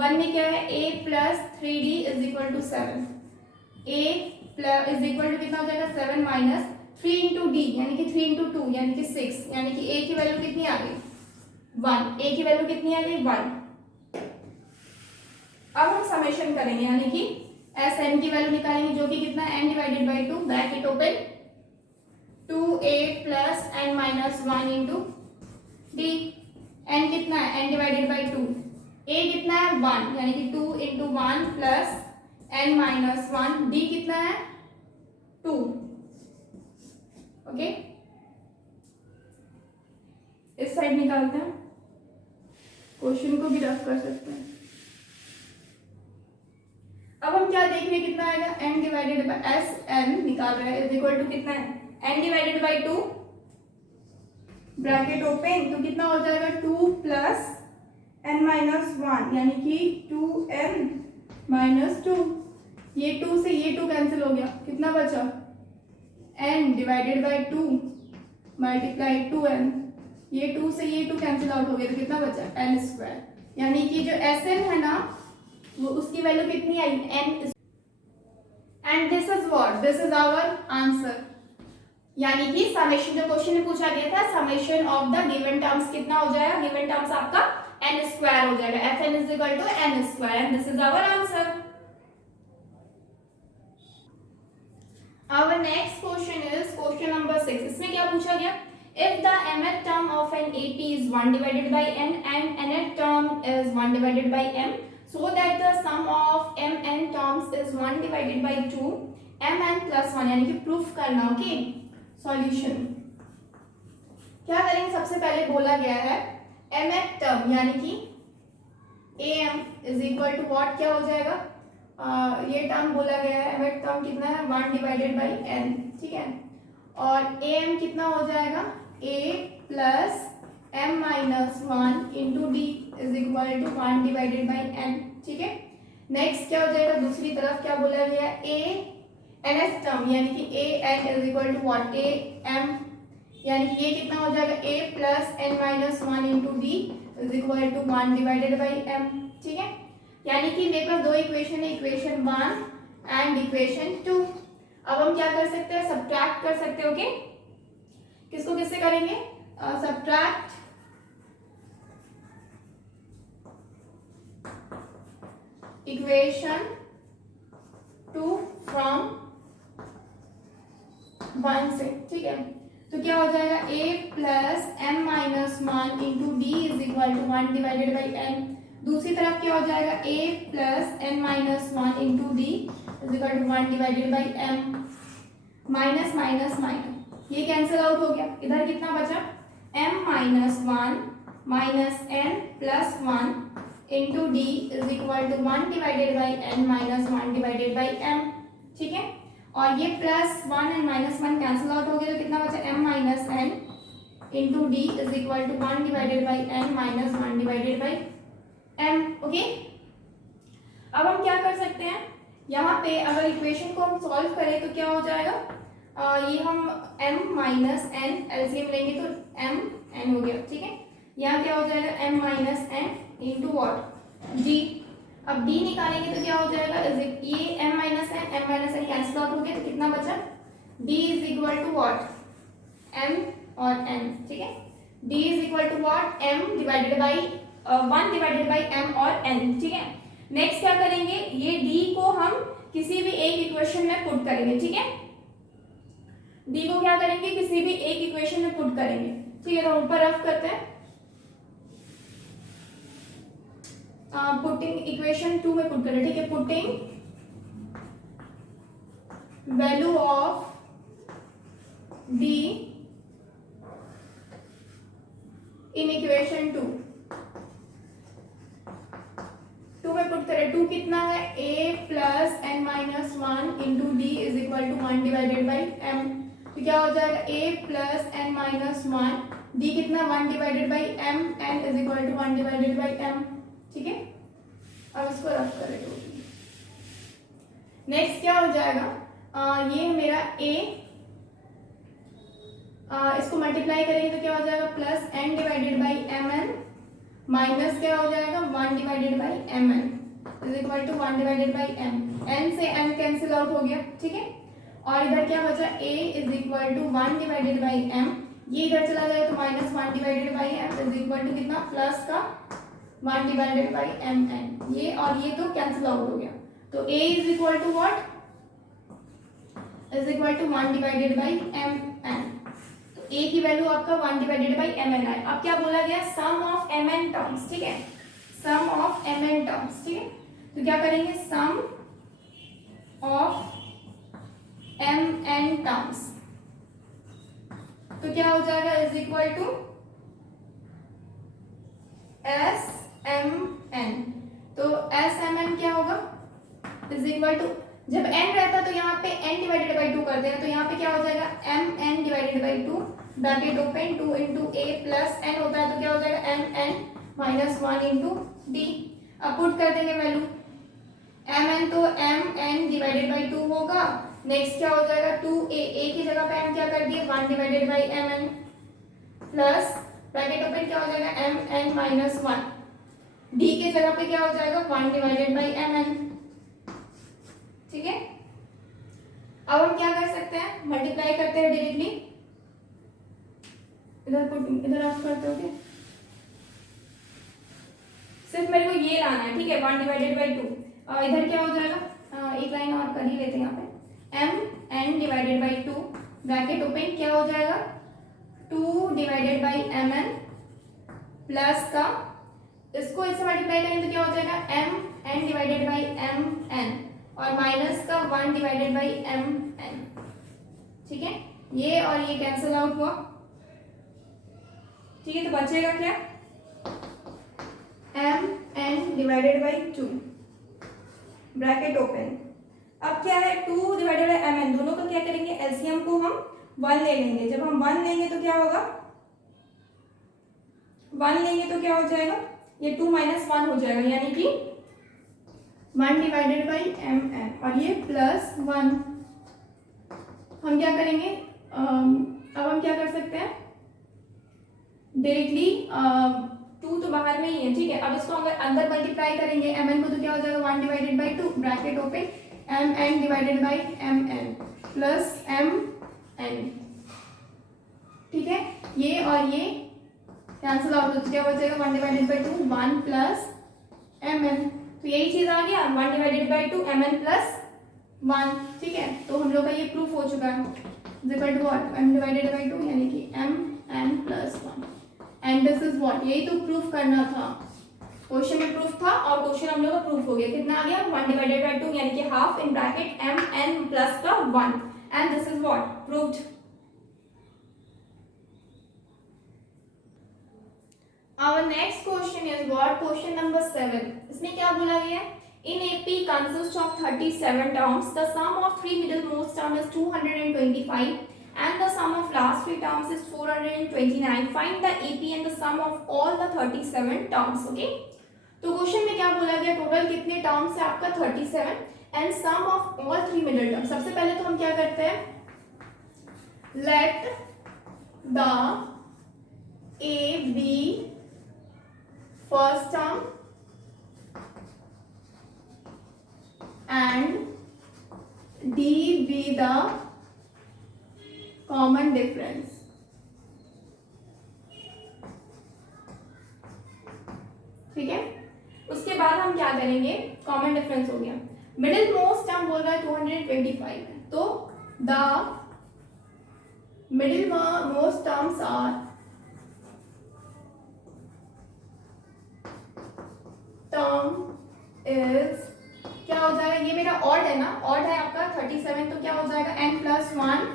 1 में क्या है, a plus 3d is equal to 7, a plus is equal to कितना हो जाएगा 7 माइनस 3 इंटू डी, यानी कि 3 इंटू 2 यानी कि 6, यानी कि a की वैल्यू कितनी आ गई 1, a की वैल्यू कितनी आ गई 1। अब हम समेशन करेंगे, यानी कि Sn की वैल्यू निकालेंगे, जो कि कितना n divided by 2 bracket open 2a plus n minus 1 into D, n कितना है n डिवाइडेड बाय 2, a कितना है 1 यानी कि 2 into 1 plus n minus 1, d कितना है 2। ओके, इस साइड निकालते हैं, क्वेश्चन को भी रफ कर सकते हैं। अब हम क्या देख रहे हैं, कितना आएगा n डिवाइडेड बाय Sn निकाल रहे हैं इज इक्वल टू कितना है n divided by 2 bracket open, तो कितना हो जाएगा 2 प्लस n माइनस 1 यानी कि 2n माइनस 2, ये 2 से ये 2 कैंसिल हो गया, कितना बचा n divided by 2 multiply 2n, ये 2 से ये 2 कैंसिल आउट हो गया, तो कितना बचा n स्क्वायर, यानी कि जो Sn है ना वो उसकी वैल्यू कितनी आई n, and this is what, this is our answer. यानी कि समेशन जो क्वेश्चन में पूछा गया था, summation of the given terms कितना हो जाएगा, गिवन टर्म्स आपका n स्क्वायर हो जाएगा, Fn is equal to n square, and this is our answer. Our next question is question number 6। इसमें क्या पूछा गया, if the mth term of an AP is 1 divided by n and nth term is 1 divided by m, so that the sum of mn terms is 1 divided by 2 mn plus 1, यानी कि proof करना। Okay, solution क्या करेंगे, सबसे पहले बोला गया है mth टर्म यानी कि am is equal to what, क्या हो जाएगा, ये टर्म बोला गया है mth टर्म कितना है 1 डिवाइडेड बाई n, ठीक है, और am कितना हो जाएगा a plus m minus 1 into D is equal to 1 divided by n, ठीक है। नेक्स्ट क्या हो जाएगा, दूसरी तरफ क्या बोला गया है a nth टर्म यानी कि a n is equal to what a m, यानी कि ये कितना हो जाएगा a plus n minus 1 into D is equal to 1 divided by m, ठीक है। यानी कि मेरे पास दो इक्वेशन है, इक्वेशन 1 एंड इक्वेशन 2। अब हम क्या कर सकते हैं, सब्ट्रैक्ट कर सकते हैं। ओके, किसको किससे करेंगे, सब्ट्रैक्ट इक्वेशन 2 फ्रॉम 1 से, ठीक है। तो क्या हो जाएगा a plus m minus 1 into D is equal to 1 divided by n, दूसरी तरफ क्या हो जाएगा, a plus N minus one into D is equal to 1 divided by m, minus minus minus ये कैंसिल आउट हो गया। इधर कितना बचा, m minus one minus N plus one into D is equal to 1 divided by N minus 1 divided by m। ठीक है, और ये plus one and minus one cancel out हो गया, तो कितना बचा, m minus N into D is equal to 1 divided by N minus 1 divided by m। Okay, अब हम क्या कर सकते हैं, यहाँ पे अगर इक्वेशन को हम सॉल्व करें तो क्या हो जाएगा, ये हम m माइनस एन एलसीएम लेंगे तो m n हो गया। ठीक है, यहाँ क्या हो जाएगा, m minus N into what d। अब d निकालेंगे तो क्या हो जाएगा, ये m minus N cancel out हो गया, तो कितना बचा, d is equal to what, m और n। ठीक है, d is equal to what, m divided by 1 divided by m और n। ठीक है, नेक्स्ट क्या करेंगे, ये d को हम किसी भी एक इक्वेशन में पुट करेंगे। ठीक है, d को क्या करेंगे, किसी भी एक इक्वेशन में पुट करेंगे। ठीक है, तो ऊपर रफ करते हैं, पुटिंग इक्वेशन 2 में पुट करें। ठीक है, putting value of d in equation 2 में पुट करें। 2 कितना है, a plus N minus one into D is equal to 1 divided by m। तो क्या हो जाएगा, a plus N minus one, D कितना 1 divided by m, n is equal to 1 divided by m। ठीक है, अब इसको रफ करें। नेक्स्ट क्या हो जाएगा, ये मेरा a, इसको मल्टीप्लाई करेंगे तो क्या हो जाएगा, plus n divided by M N minus क्या हो जाएगा, 1 divided by M N is equal to 1 divided by m। n से m कैंसिल आउट हो गया। ठीक है, और इधर क्या बचा, a is equal to 1 divided by m, ये इधर चला जाएगा तो minus 1 divided by m is equal to कितना, प्लस का 1 डिवाइडेड बाई एम एन, ये और ये तो कैंसिल आउट हो गया। तो a is equal to what, is equal to 1 divided by M N. तो a की वैल्यू आपका 1 डिवाइडेड बाई एम एन है। अब क्या बोला गया, sum of M N terms. ठीक है, sum of M N terms. ठीक है, तो क्या करेंगे, sum of M N terms, तो क्या हो जाएगा, is equal to S M N. तो एस एम एन क्या होगा, इज इक्वल टू, जब n रहता है तो यहाँ पे n डिवाइडेड बाई 2 करते हैं, तो यहाँ पे क्या हो जाएगा, M N divided by 2 bracket open 2 into A plus N होता है, तो क्या हो जाएगा, M N minus 1 into D. अब पुट कर देंगे वैल्यू, एम एन तो एम एन डिवाइडेड बाई 2 होगा। नेक्स्ट क्या हो जाएगा, 2a, a की जगह पे m क्या कर दिए, 1 divided by M N plus bracket open क्या हो जाएगा, एम एन माइनस 1, d के जगह पे क्या हो जाएगा, 1 डिवाइडेड बाई एम एन। ठीक है, अब हम क्या कर सकते हैं, मल्टीप्लाई करते हैं डायरेक्टली, इधर ऑफ करते हो क्या, सिर्फ मेरे को ये लाना है। ठीक है, 1 डिवाइडेड बाई 2, इधर क्या हो जाएगा, एक लाइन और कर ही लेते हैं यहाँ पे, M N divided by 2 bracket open क्या हो जाएगा, 2 divided by M N plus का, इसको इससे मल्टीप्लाई करेंगे तो क्या हो जाएगा, M N divided by M N और माइनस का 1 डिवाइडेड बाई एम एन। ठीक है, ये और ये कैंसिल आउट हुआ। ठीक है, तो बचेगा क्या, M N divided by 2 bracket open. अब क्या है, 2 डिवाइडेड बाई एम एन, दोनों का क्या करेंगे, एलसीएम को हम 1 ले लेंगे। जब हम 1 लेंगे तो क्या होगा, 1 लेंगे तो क्या हो जाएगा, ये 2 माइनस 1 हो जाएगा, यानी कि 1 डिवाइडेड बाई एम एन और ये प्लस 1। हम क्या करेंगे, अब हम क्या कर सकते हैं डायरेक्टली, 2 तो बाहर में ही है। ठीक है, अब इसको अगर अंदर मल्टीप्लाई करेंगे एम एन को तो क्या हो जाएगा, 1 divided by 2 bracket open M N divided by M N plus M N. ठीक है, ये और ये कैंसिल आउट हो, क्या बचेगा, 1 divided by 2 1 plus M N. तो यही चीज आ गया, 1 divided by 2 M N plus 1। ठीक है, तो हम लोग का ये प्रूफ हो चुका है, equal to what, m divided by 2 यानी कि m n plus 1 and this is what, यही तो प्रूफ करना था। क्वेश्चन में प्रूफ था और क्वेश्चन हम लोग का प्रूफ हो गया. कितना आ गया 1 डिवाइडेड बाय 2 यानी कि half in bracket m n plus का 1 and this is what proved. Our next question is what question number 7. इसमें क्या बोला गया है? In AP consists of 37 terms. The sum of three middlemost term is 225 and the sum of last three terms is 429. Find the AP and the sum of all the 37 terms. Okay? तो question में क्या बोला गया? Total कितने terms है आपका 37 and sum of all three middle term. सबसे पहले तो हम क्या करते हैं? Let the A be first term and D be the common difference. ठीक है. उसके बाद हम क्या करेंगे? कॉमन डिफरेंस हो गया. मिडिल मोस्ट टर्म बोल रहा है 225 है, तो the middle most terms are term is क्या हो जाएगा? ये मेरा ऑड है ना, ऑड है आपका 37, तो क्या हो जाएगा n प्लस 1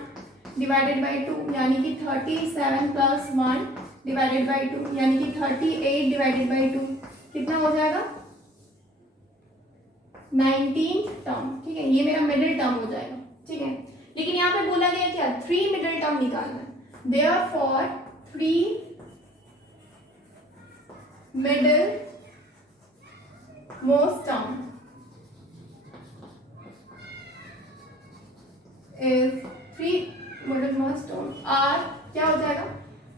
डिवाइडेड बाई 2 यानी कि 37 प्लस 1 डिवाइडेड बाई 2 यानी कि 38 डिवाइडेड बाई 2 कितना हो जाएगा? 19 टर्म. ठीक है, ये मेरा मिडिल टर्म हो जाएगा. ठीक है, लेकिन यहाँ पे बोला गया क्या? 3 मिडिल टर्म निकालना है. Therefore 3 middle most term is 3 middle most term are क्या हो जाएगा?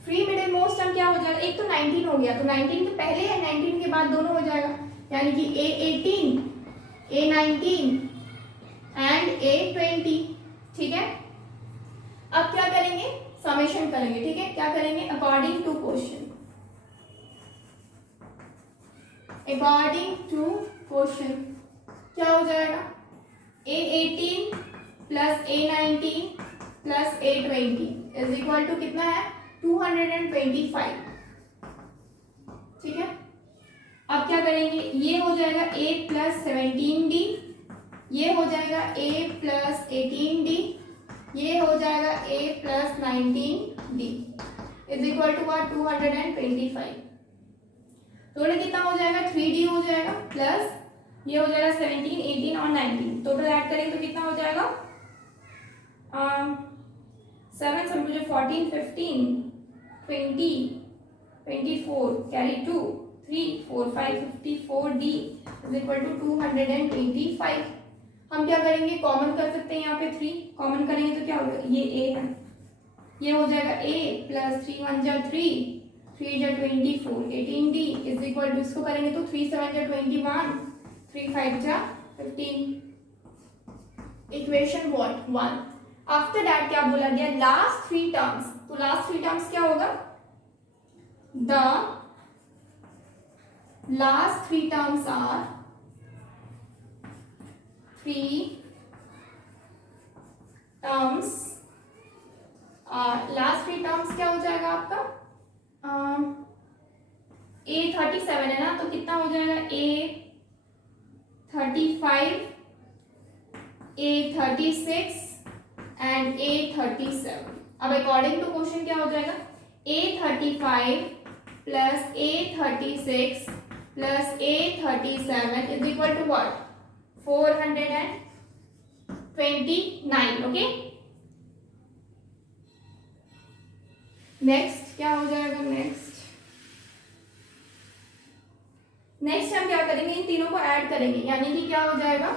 3 मिडिल मोस्ट टर्म क्या हो जाएगा? एक तो 19 हो गया, तो 19 के पहले या 19 के बाद दोनों हो जाएगा, यानी कि A18 A19 एंड A20. ठीक है, अब क्या करेंगे? समेशन करेंगे. ठीक है, क्या करेंगे? According to question. According to question क्या हो जाएगा? A18 plus A19 plus A20 is equal to कितना है? 225. ठीक है, अब क्या करेंगे? ये हो जाएगा A प्लस 17D, ये हो जाएगा A प्लस 18D, ये हो जाएगा A plus 19D is equal to what? 225. Total कितना हो जाएगा? 3D हो जाएगा प्लस ये हो जाएगा 17, 18 और 19. टोटल ऐड करेंगे तो कितना हो जाएगा? 7 सब मुझे 14, 15, 20, 24 carry 2, 3, 4, 5, 54D is equal to 225. हम क्या करेंगे? कॉमन कर सकते हैं. यहाँ पे 3 कॉमन करेंगे तो क्या होगा? ये A है, ये हो जाएगा A प्लस 3 1 जा 3, 3 जा 24, 18D इज इक्वल टू इसको करेंगे तो 3 7 जा 21, 3 5 जा 15. Equation what? 1. आफ्टर दैट क्या बोला गया? Last 3 terms. तो लास्ट 3 टर्म्स क्या होगा? The last 3 terms are 3 terms. Last 3 terms क्या हो जाएगा आपका? A37 है ना, तो कितना हो जाएगा? A35, A36 and A37. अब अकॉर्डिंग टू क्वेश्चन क्या हो जाएगा? A35 plus A36 plus A37 is equal to what? 429. Okay, next क्या हो जाएगा? नेक्स्ट हम क्या करेंगे? इन तीनों को ऐड करेंगे, यानी कि क्या हो जाएगा?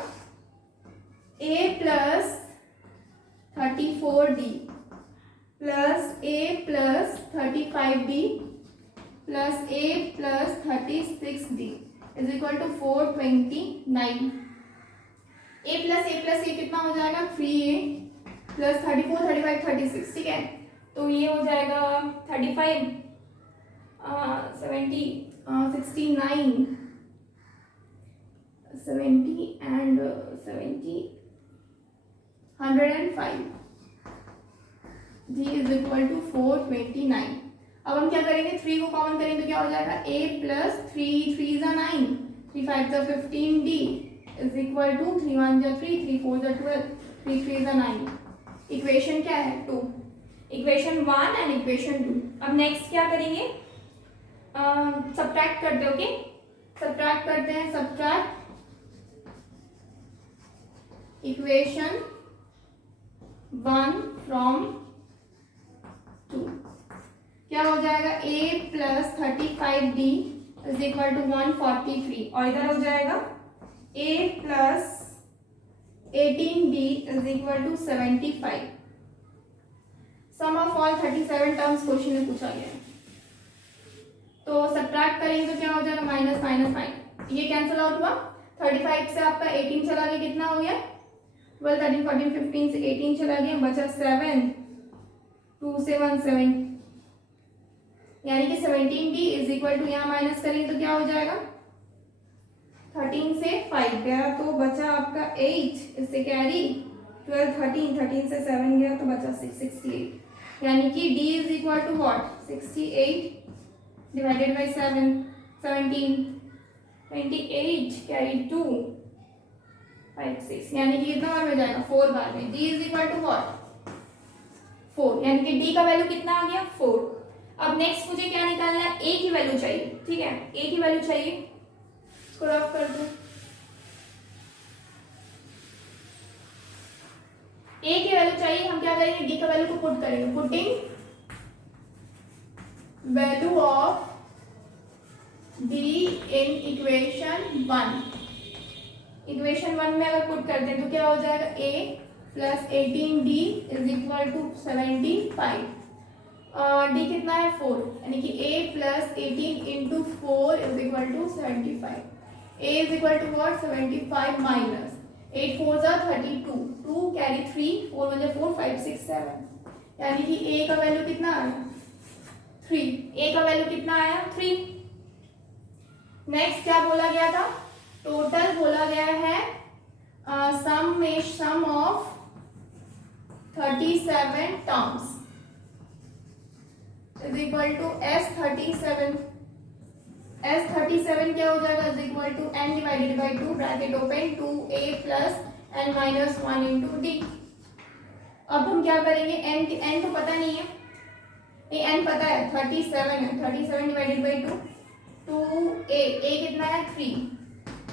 A plus 34D plus A plus 35D plus A plus 36D is equal to 429. A plus A कितना हो जाएगा? 3A plus 34, 35, 36. ठीक है, तो ये हो जाएगा 35, 70, 69, 70 and 70, 105. D is equal to 429. अब हम क्या करेंगे, 3 को कॉमन करेंगे तो क्या हो जाएगा, a plus 3 3 = 9, 3 5 = 15, d is equal to 3 1 = 3, 3 4 = 12, 3 3 = 9। Equation क्या है, 2, इक्वेशन 1 एंड इक्वेशन 2। अब नेक्स्ट क्या करेंगे, सब्ट्रैक्ट करते, ओके, सब्ट्रैक्ट करते हैं, सब्ट्रैक्ट इक्वेशन 1 फ्रॉम 2, क्या हो जाएगा, a plus 35d is equal to 143, और इधर हो जाएगा a plus 18d is equal to 75। Sum of all 37 terms question में पूछा गया है। तो सब्ट्रैक्ट करेंगे तो क्या हो जाएगा, माइनस माइनस माइनस, ये कैंसिल आउट हुआ, 35 से आपका 18 चला गया, कितना हो गया, 12 13 14 15 से 18 चला गया, बचा 7, 2 से 1 7, यानी कि 17d इज इक्वल टू, यहाँ माइनस करेंगे तो क्या हो जाएगा, 13 से 5 गया तो बचा आपका 8, इससे कैरी 12 13, 13 से 7 गया तो बचा 6 68, यानी कि d is equal to what, 68 divided by 7, 17 28 carry 2 5 6, यानी कि कितना बार में जाएगा, 4 बार में। d is equal to what, 4, यानी कि d का वैल्यू कितना आ गया, 4। अब नेक्स्ट मुझे क्या निकालना है, a की वैल्यू चाहिए, ठीक है, a की वैल्यू चाहिए, इसको रफ कर दो। a की वैल्यू चाहिए, हम क्या करेंगे, d का वैल्यू को पुट करेंगे, putting value of d in equation 1, equation 1 में अगर पुट करते हैं तो क्या हो जाएगा, a plus 18d is equal to 75, d कितना है, 4, यानी कि a plus 18 into 4 is equal to 75, a is equal to what, 75 minus 8 4 = 32, 2 carry 3, 4 1 = 4, 5 6 7, यानी कि a का वैल्यू कितना आया, 3, a का वैल्यू कितना आया, 3। नेक्स्ट क्या बोला गया था, टोटल बोला गया है sum of 37 terms is equal to S37, S37 क्या हो जाएगा, is equal to n divided by 2 bracket open 2a plus n minus 1 into d। अब हम क्या करेंगे, n तो पता नहीं है, ये n पता है, 37 है, 37 डिवाइडेड बाय 2, 2a कितना है, 3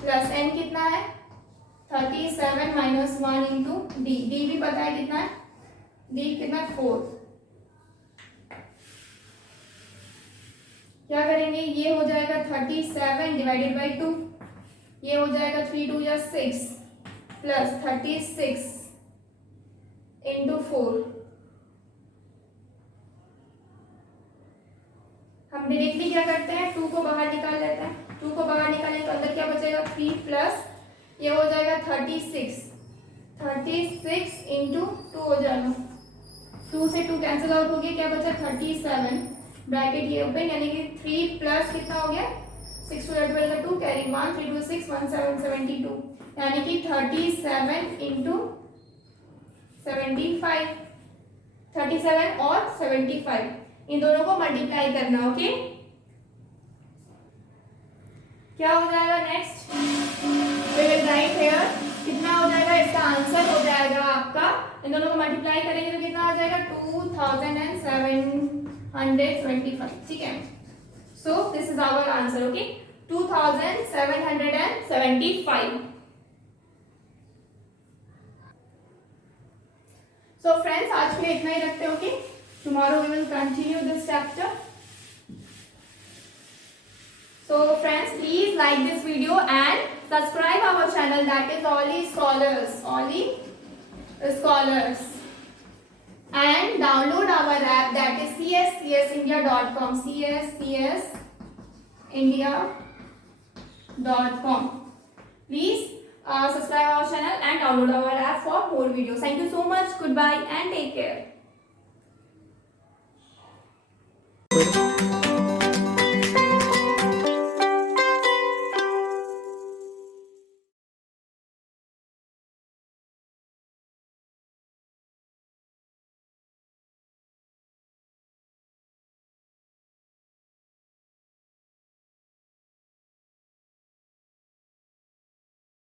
प्लस n कितना है, 37 माइनस 1 इंटू d, d भी पता है कितना है, d कितना है, 4। क्या करेंगे, ये हो जाएगा 37 डिवाइडेड बाई 2, ये हो जाएगा 3 2 या 6 प्लस 36 इंटू 4। हम डायरेक्टली क्या करते हैं, 2 को बाहर निकाल लेते हैं, 2 को बाहर निकालें तो अंदर क्या बचेगा, 3 प्लस ये हो जाएगा 36 इंटू 2 हो जाएगा, 2 से 2 कैंसिल आउट हो गया, क्या बचा 37 ब्रैकेट ये ओपन, यानी कि 3 प्लस कितना हो गया, 6 2 12 2 कैरी 1 3 2 6 1 7 72, यानी कि 37 इंटू 75, 37 और 75 इन दोनों को मल्टीप्लाई करना, ओके। क्या हो जाएगा नेक्स्ट, राइट हेयर कितना हो जाएगा, इसका आंसर हो जाएगा आपका, इन दोनों को मल्टीप्लाई करेंगे तो कितना आ जाएगा 2725, ठीक है। So this is our answer, okay, 2775। So friends आज के लिए इतना ही रखते हैं, okay, tomorrow we will continue this chapter. So friends, please like this video and subscribe our channel, that is Ollie Scholars, and download our app, that is cscsindia.com, cscsindia.com. Please subscribe our channel and download our app for more videos. Thank you so much. Goodbye and take care.